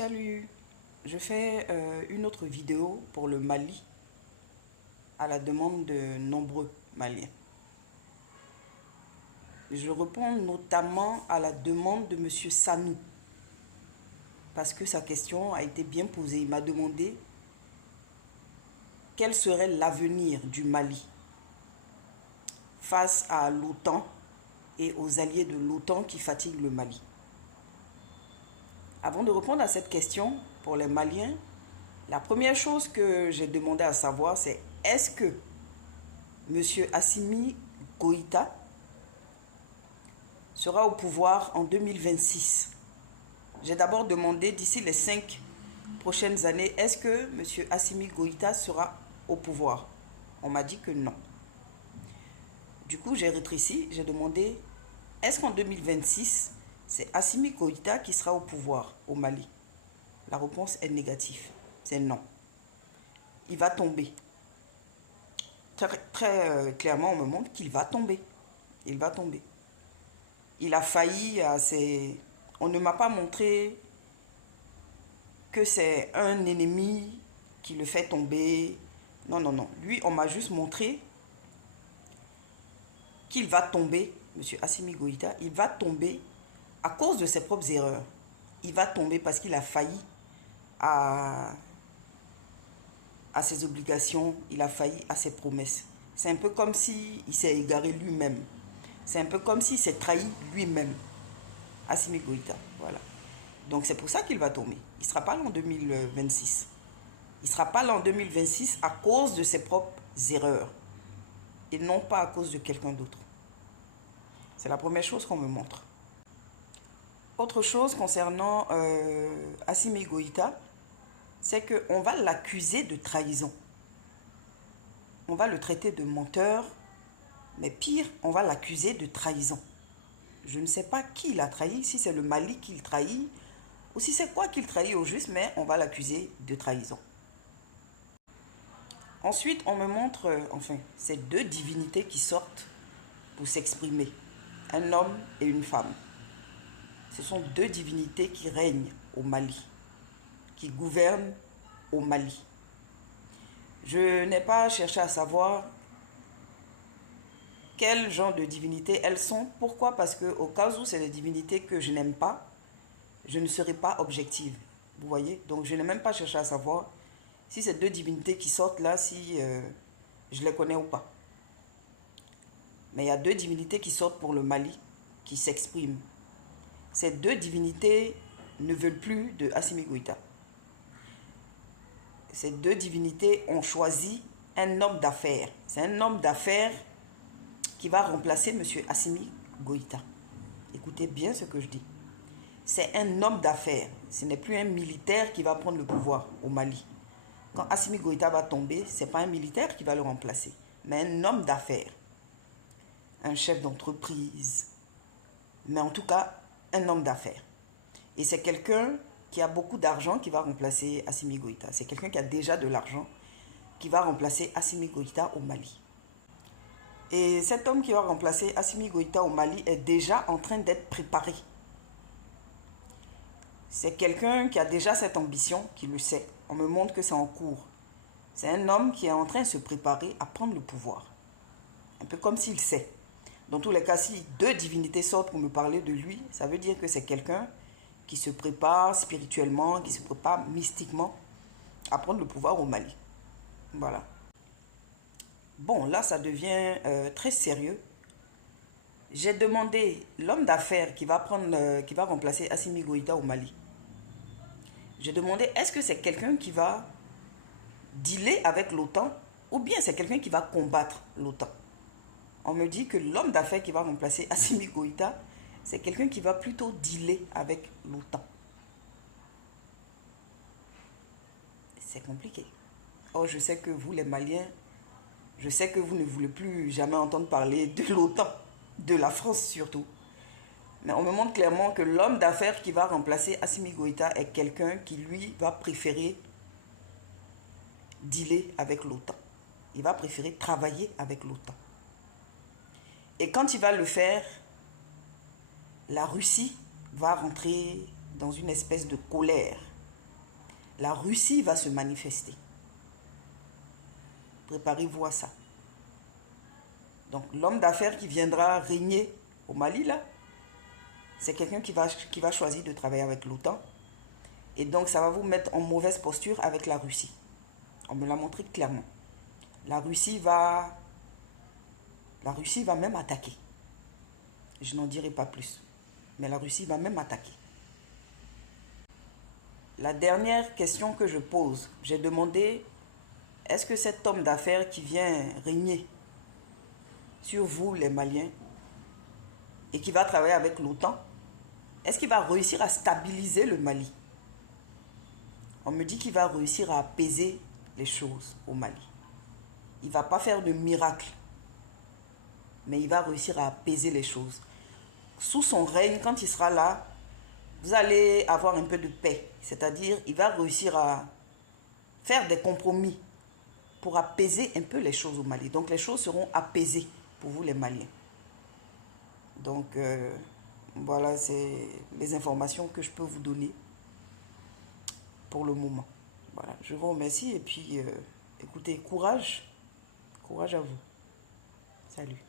Salut, je fais une autre vidéo pour le Mali à la demande de nombreux Maliens. Je réponds notamment à la demande de Monsieur Sanou parce que sa question a été bien posée. Il m'a demandé quel serait l'avenir du Mali face à l'OTAN et aux alliés de l'OTAN qui fatiguent le Mali. Avant de répondre à cette question, pour les Maliens, la première chose que j'ai demandé à savoir, c'est est-ce que M. Assimi Goïta sera au pouvoir en 2026? J'ai d'abord demandé d'ici les 5 prochaines années, est-ce que M. Assimi Goïta sera au pouvoir? On m'a dit que non. Du coup, j'ai rétréci, j'ai demandé, est-ce qu'en 2026, c'est Assimi Goïta qui sera au pouvoir au Mali? La réponse est négative, c'est non. Il va tomber. Très clairement, on me montre qu'il va tomber. Il va tomber. Il a failli à ses... On ne m'a pas montré que c'est un ennemi qui le fait tomber. Non, non, non. Lui, on m'a juste montré qu'il va tomber, M. Assimi Goïta, il va tomber à cause de ses propres erreurs. Il va tomber parce qu'il a failli à ses obligations, il a failli à ses promesses. C'est un peu comme s'il s'est égaré lui-même. C'est un peu comme s'il s'est trahi lui-même. Assimi Goïta, voilà. Donc c'est pour ça qu'il va tomber. Il ne sera pas là en 2026. Il ne sera pas là en 2026 à cause de ses propres erreurs. Et non pas à cause de quelqu'un d'autre. C'est la première chose qu'on me montre. Autre chose concernant Assimi Goïta, c'est qu'on va l'accuser de trahison. On va le traiter de menteur, mais pire, on va l'accuser de trahison. Je ne sais pas qui l'a trahi, si c'est le Mali qui le trahit, ou si c'est quoi qu'il trahit au juste, mais on va l'accuser de trahison. Ensuite, on me montre, ces deux divinités qui sortent pour s'exprimer. Un homme et une femme. Ce sont deux divinités qui règnent au Mali, qui gouvernent au Mali. Je n'ai pas cherché à savoir quel genre de divinités elles sont. Pourquoi? Parce que au cas où c'est des divinités que je n'aime pas, je ne serai pas objective. Vous voyez? Donc je n'ai même pas cherché à savoir si ces deux divinités qui sortent là, si je les connais ou pas. Mais il y a deux divinités qui sortent pour le Mali, qui s'expriment. Ces deux divinités ne veulent plus de Assimi Goïta. Ces deux divinités ont choisi un homme d'affaires. C'est un homme d'affaires qui va remplacer M. Assimi Goïta. Écoutez bien ce que je dis. C'est un homme d'affaires. Ce n'est plus un militaire qui va prendre le pouvoir au Mali. Quand Assimi Goïta va tomber, ce n'est pas un militaire qui va le remplacer, mais un homme d'affaires. Un chef d'entreprise. Mais en tout cas, un homme d'affaires. Et c'est quelqu'un qui a beaucoup d'argent qui va remplacer Assimi Goïta. C'est quelqu'un qui a déjà de l'argent qui va remplacer Assimi Goïta au Mali. Et cet homme qui va remplacer Assimi Goïta au Mali est déjà en train d'être préparé. C'est quelqu'un qui a déjà cette ambition, qui le sait. On me montre que c'est en cours. C'est un homme qui est en train de se préparer à prendre le pouvoir. Un peu comme s'il sait. Dans tous les cas, si deux divinités sortent pour me parler de lui, ça veut dire que c'est quelqu'un qui se prépare spirituellement, qui se prépare mystiquement à prendre le pouvoir au Mali. Voilà. Bon, là, ça devient très sérieux. J'ai demandé l'homme d'affaires qui va remplacer Assimi Goïta au Mali. J'ai demandé, est-ce que c'est quelqu'un qui va dealer avec l'OTAN ou bien c'est quelqu'un qui va combattre l'OTAN? On me dit que l'homme d'affaires qui va remplacer Assimi Goïta, c'est quelqu'un qui va plutôt dealer avec l'OTAN. C'est compliqué. Oh, je sais que vous, les Maliens, je sais que vous ne voulez plus jamais entendre parler de l'OTAN, de la France surtout. Mais on me montre clairement que l'homme d'affaires qui va remplacer Assimi Goïta est quelqu'un qui, lui, va préférer dealer avec l'OTAN. Il va préférer travailler avec l'OTAN. Et quand il va le faire, la Russie va rentrer dans une espèce de colère. la Russie va se manifester. Préparez-vous à ça. Donc l'homme d'affaires qui viendra régner au Mali, là, c'est quelqu'un qui va choisir de travailler avec l'OTAN. Et donc ça va vous mettre en mauvaise posture avec la Russie. On me l'a montré clairement. La Russie va même attaquer. Je n'en dirai pas plus. Mais la Russie va même attaquer. La dernière question que je pose, j'ai demandé, est-ce que cet homme d'affaires qui vient régner sur vous, les Maliens, et qui va travailler avec l'OTAN, est-ce qu'il va réussir à stabiliser le Mali? On me dit qu'il va réussir à apaiser les choses au Mali. Il ne va pas faire de miracle, mais il va réussir à apaiser les choses. Sous son règne, quand il sera là, vous allez avoir un peu de paix. C'est-à-dire, il va réussir à faire des compromis pour apaiser un peu les choses au Mali. Donc, les choses seront apaisées pour vous, les Maliens. Donc, voilà, c'est les informations que je peux vous donner pour le moment. Voilà, je vous remercie et puis, écoutez, courage à vous. Salut.